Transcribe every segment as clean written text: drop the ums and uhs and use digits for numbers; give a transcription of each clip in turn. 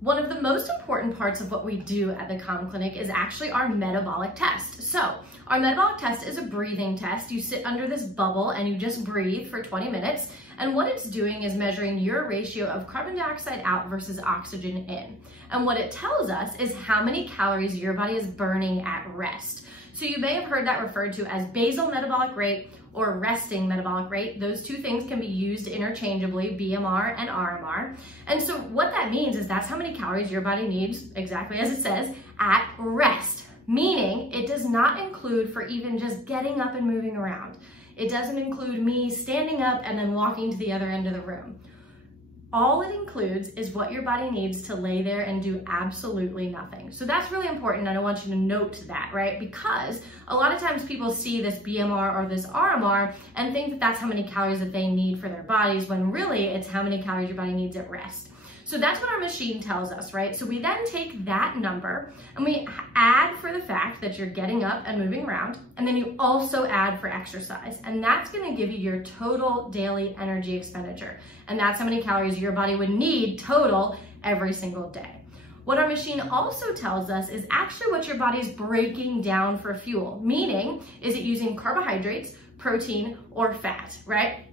One of the most important parts of what we do at the Kahm Clinic is actually our metabolic test. So our metabolic test is a breathing test. You sit under this bubble and you just breathe for 20 minutes. And what it's doing is measuring your ratio of carbon dioxide out versus oxygen in. And what it tells us is how many calories your body is burning at rest. So you may have heard that referred to as basal metabolic rate or resting metabolic rate. Those two things can be used interchangeably, BMR and RMR. And so what that means is that's how many calories your body needs, exactly as it says, at rest. Meaning it does not include for even just getting up and moving around. It doesn't include me standing up and then walking to the other end of the room. All it includes is what your body needs to lay there and do absolutely nothing. So that's really important, and I want you to note that, right? Because a lot of times people see this BMR or this RMR and think that that's how many calories that they need for their bodies, when really it's how many calories your body needs at rest. So that's what our machine tells us, right? So we then take that number and we add for the fact that you're getting up and moving around, and then you also add for exercise. And that's gonna give you your total daily energy expenditure. And that's how many calories your body would need total every single day. What our machine also tells us is actually what your body's breaking down for fuel, meaning is it using carbohydrates, protein, or fat, right?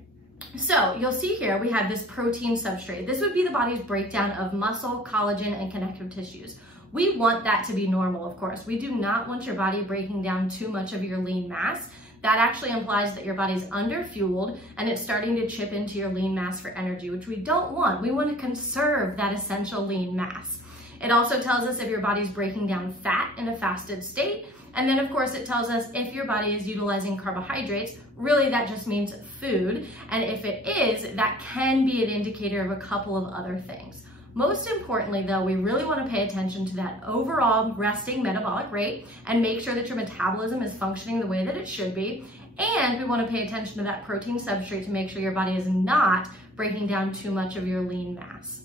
So you'll see here we have this protein substrate. This would be the body's breakdown of muscle, collagen, and connective tissues. We want that to be normal, of course. We do not want your body breaking down too much of your lean mass. That actually implies that your body's underfueled and it's starting to chip into your lean mass for energy, which we don't want. We want to conserve that essential lean mass. It also tells us if your body's breaking down fat in a fasted state. And then of course it tells us if your body is utilizing carbohydrates. Really that just means food. And if it is, that can be an indicator of a couple of other things. Most importantly though, we really want to pay attention to that overall resting metabolic rate and make sure that your metabolism is functioning the way that it should be. And we want to pay attention to that protein substrate to make sure your body is not breaking down too much of your lean mass.